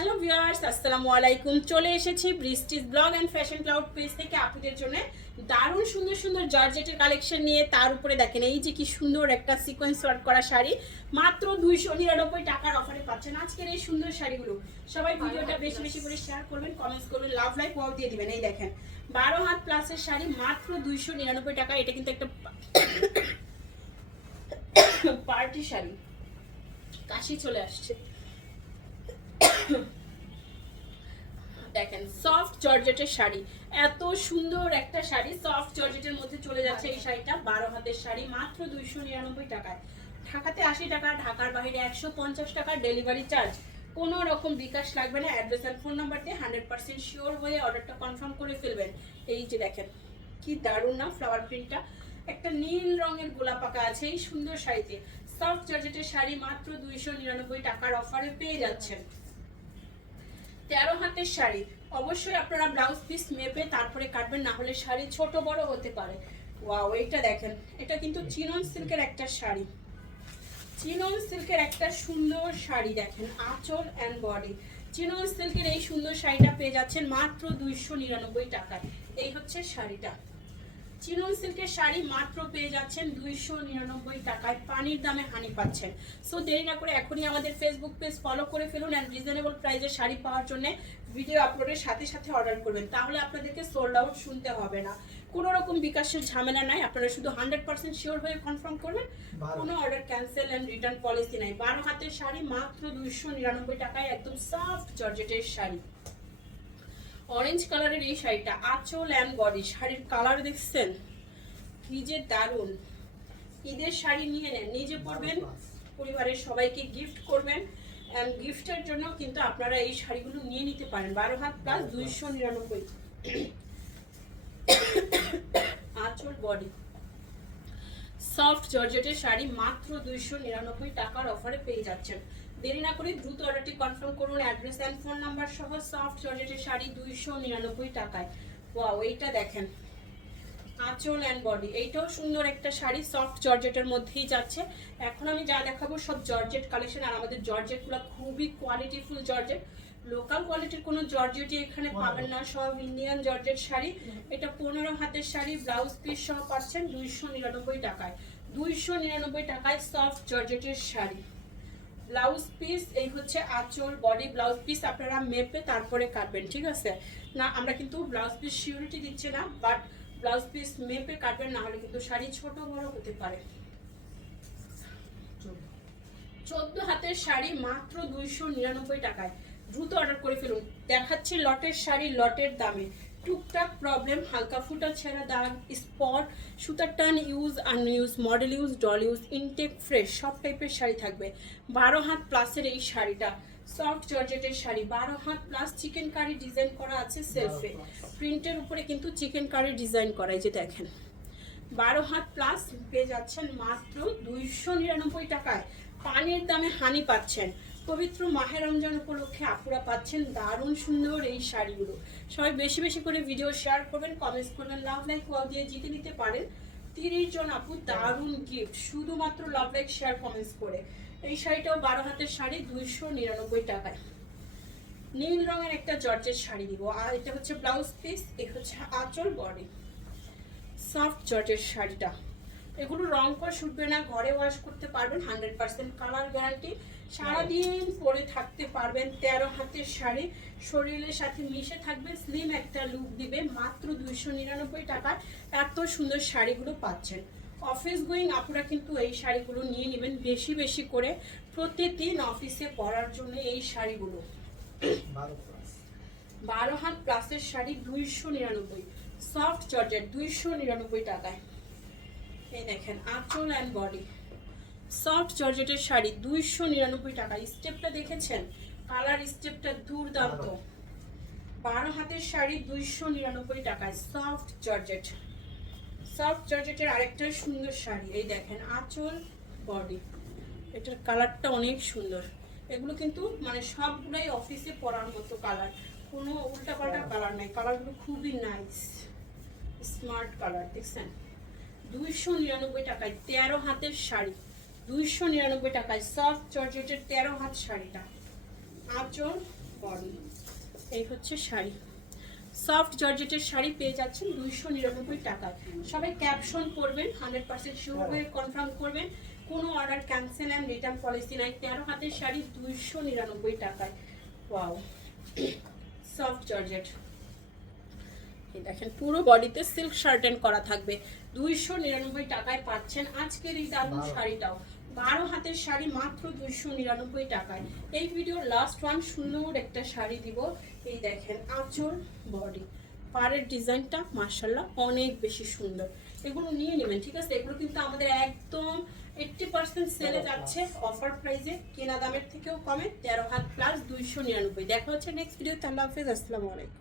Hello viewers, আসসালামু আলাইকুম। চলে এসেছি Brishti's blog and fashion cloud page থেকে আপনাদের জন্য দারুণ সুন্দর সুন্দর জর্জেটের কালেকশন নিয়ে। তার উপরে দেখেন এই যে কি সুন্দর একটা সিকোয়েন্স ওয়ার্ক করা শাড়ি, মাত্র 299 টাকার অফারে পাচ্ছেন আজকের এই সুন্দর শাড়িগুলো। সবাই ভিডিওটা বেশি বেশি করে শেয়ার করবেন, কমেন্টস করবেন, লাভ লাইক ওয়াও দিয়ে দিবেন। এই দেখেন 12 হাত প্লাসের শাড়ি মাত্র 299 টাকা। এটা কিন্তু একটা পার্টি শাড়ি, কাশি চলে আসছে। দেখেন সফট জর্জেটের শাড়ি, এত সুন্দর একটা শাড়ি সফট জর্জেটের মধ্যে চলে যাচ্ছে এই শাড়িটা। 12 হাতের শাড়ি মাত্র 299 টাকায়। ঢাকাতে 80 টাকা, ঢাকার বাইরে 150 টাকা ডেলিভারি চার্জ। কোনো রকম বিকাশ লাগবে না। অ্যাড্রেস আর ফোন নাম্বার দিয়ে 100% শিওর হয়ে অর্ডারটা কনফার্ম করে ফেলবেন। এই যে দেখেন কি দারুণ না ফ্লাওয়ার প্রিন্টটা, একটা নীল রঙের গোলাপ আঁকা আছে এই সুন্দর শাড়িতে। সফট জর্জেটের শাড়ি মাত্র 299 টাকার অফারে পেয়ে যাচ্ছেন। 13 হাতের শাড়ি, অবশ্যই আপনারা ব্লাউজ পিস মেপে তারপরে কাটবেন, না হলে শাড়ি ছোট বড় হতে পারে। ওয়াও, এইটা দেখেন, এটা কিন্তু চিনন সিল্কের একটা শাড়ি, চিনন সিল্কের একটা সুন্দর শাড়ি। দেখেন আঁচল অ্যান্ড বডি, চিনন সিল্কের এই সুন্দর শাড়িটা পেয়ে যাচ্ছেন মাত্র 299 টাকায়। এই হচ্ছে শাড়িটা, চিনন সিল্কের শাড়ি মাত্র পেয়ে যাচ্ছেন 299 টাকায়। পানির দামে হানি পাচ্ছেন। সো দেরি না করে এখনই আমাদের ফেসবুক পেজ ফলো করে ফেলুন অ্যান্ড রিজনেবল প্রাইসের শাড়ি পাওয়ার জন্য ভিডিও আপলোডের সাথে সাথে অর্ডার করবেন, তাহলে আপনাদেরকে সোল্ড আউট শুনতে হবে না। কোনো রকম বিকাশের ঝামেলা নাই, আপনারা শুধু 100% শিওর হয়ে কনফার্ম করবেন। কোনো order cancel and return policy নাই। 12 হাতের শাড়ি মাত্র 299 টাকায়, একদম সফট জর্জেটের শাড়ি। অরেঞ্জ কালারের এই শাড়িটা, আঁচল অ্যান্ড বডি, শাড়ির কালার দেখছেন কি যে দারুণ। ঈদের শাড়ি নিয়ে নেন, নিজে পরবেন, পরিবারের সবাইকে গিফট করবেন, অ্যান্ড গিফটের জন্য কিন্তু আপনারা এই শাড়িগুলো নিয়ে নিতে পারেন। 12 হাত প্লাস 299। আঁচল বডি সফট জর্জেটের শাড়ি মাত্র 299 টাকার অফারে পেয়ে যাচ্ছেন। দেরি না করে দ্রুত অর্ডারটি কনফার্ম করুন। অ্যাড্রেস অ্যান্ড ফোন নাম্বার সহ সফট জর্জেটের শাড়ি 299 টাকায়। ওয়াও, এইটা দেখেন আঁচল অ্যান্ড বডি, এইটাও সুন্দর একটা শাড়ি সফট জর্জেটের মধ্যেই যাচ্ছে। এখন আমি যা দেখাবো সব জর্জেট কালেকশন, আর আমাদের জর্জেটগুলো খুবই কোয়ালিটিফুল জর্জেট। লোকাল কোয়ালিটির কোনো জর্জেটই এখানে পাবেন না, সব ইন্ডিয়ান জর্জেট শাড়ি। এটা 15 হাতের শাড়ি, ব্লাউজ পিস সহ পাচ্ছেন 299 টাকায়। 299 টাকায় সফট জর্জেটের শাড়ি, ব্লাউজ পিস। এই হচ্ছে আঁচল বডি, ব্লাউজ পিস আপনারা মেপে তারপরে কাটবেন, ঠিক আছে না? আমরা কিন্তু ব্লাউজ পিস সিউরিটি দিচ্ছি না, বাট ব্লাউজ পিস মেপে কাটবেন, না হলে কিন্তু শাড়ি ছোট বড় হতে পারে। 14 হাতের শাড়ি মাত্র 299 টাকায়। দ্রুত অর্ডার করে ফেলুন। দেখাচ্ছি লটের শাড়ি লটের দামে। টুকটাক প্রবলেম, হালকা ফুটা ছেঁড়া দাগ, স্পট, সুতার টান, use unuse, model use, doll use, intact, fresh সব টাইপের শাড়ি থাকবে। 12 হাত প্লাসের এই শাড়িটা সফট জর্জেটের sari, 12 had plus. Chicken curry design করা আছে সেলফে, প্রিন্টের উপরে কিন্তু চিকেন কারি ডিজাইন করা, এই যে দেখেন। 12 হাত প্লাস পেয়ে যাচ্ছেন মাত্র 299 টাকায়। পানির দামে হানি পাচ্ছেন। পবিত্র মাহে রমজান উপলক্ষে আপুরা পাচ্ছেন দারুণ সুন্দর এই শাড়িগুলো। সবাই বেশি বেশি করে ভিডিও শেয়ার করবেন, কমেন্টস করবেন, লাভ লাইক ওয়াও দিয়ে জিতে নিতে পারেন 30 জন আপু দারুণ গিফট, শুধুমাত্র লাভ লাইক শেয়ার কমেন্টস করে। এই শাড়িটাও 12 হাতের শাড়ি 299 টাকায়। নীল রঙের একটা জর্জের শাড়ি দিব, আর এটা হচ্ছে ব্লাউজ পিস, এই হচ্ছে আঁচল বডি। সফট জর্জের শাড়িটা, এগুলো রং করে শুটবে না, ঘরে ওয়াশ করতে পারবেন, 100% কালার গ্যারান্টি, সারাদিন পরে থাকতে পারবেন। 13 হাতের শাড়ি, শরীরের সাথে মিশে থাকবে, স্লিম একটা লুক দিবে। মাত্র 299 টাকায় এত সুন্দর শাড়িগুলো পাচ্ছেন। অফিস গোয়িং আপুরা কিন্তু এই শাড়িগুলো নিয়ে নেবেন বেশি বেশি করে, প্রতিদিন অফিসে পরার জন্য এই শাড়িগুলো। 12 হাত প্লাসের শাড়ি 299, সফট জর্জেট 299 টাকায়। এই দেখেন আঁচল অ্যান্ড বডি, সফট জর্জেটের শাড়ি 299 টাকা। স্টেপটা দেখেছেন, কালার স্টেপটা দুর্দান্ত। 12 হাতের শাড়ি 299 টাকায়, সফট জর্জেট। সফট জর্জেটের আরেকটা সুন্দর শাড়ি, এই দেখেন আঁচল বডি, এটার কালারটা অনেক সুন্দর। এগুলো কিন্তু মানে সবগুলাই অফিসে পরার মতো কালার, কোনো উল্টাপাল্টা কালার নাই, কালারগুলো খুবই নাইস স্মার্ট কালার। দেখছেন 299 টাকায় 13 হাতের শাড়ি, 299 টাকায় সফট জর্জেটের 13 হাত শাড়িটা। আঁচল বডি। এই হচ্ছে শাড়ি, সফট জর্জেটের শাড়ি পেয়ে যাচ্ছেন 299 টাকায়। সবাই ক্যাপশন করবেন, 100% শিওর হয়ে কনফার্ম করবেন। কোনো order cancel and return policy নাই। 13 হাতের শাড়ি 299 টাকায়। Wow, soft georgette. এই দেখেন পুরো বডিতে সিল্ক শার্টেন করা থাকবে। 299 টাকায় পাচ্ছেন আজকের এই দারুণ শাড়িটাও। 12 হাতের শাড়ি মাত্র 299 টাকায়। এই ভিডিওর লাস্ট ওয়ান সুন্দর একটা শাড়ি দিব। এই দেখেন আঁচল, বডি, পাড়ের ডিজাইনটা মাশাআল্লাহ অনেক বেশি সুন্দর। এগুলো নিয়ে নেবেন, ঠিক আছে? এগুলো কিন্তু আমাদের একদম 80% সেলে যাচ্ছে অফার প্রাইসে, কেনা দামের থেকেও কমে। 13 হাত প্লাস 299। দেখা হচ্ছে নেক্সট ভিডিওতে। আল্লাহ হাফেজ, আসসালামু আলাইকুম।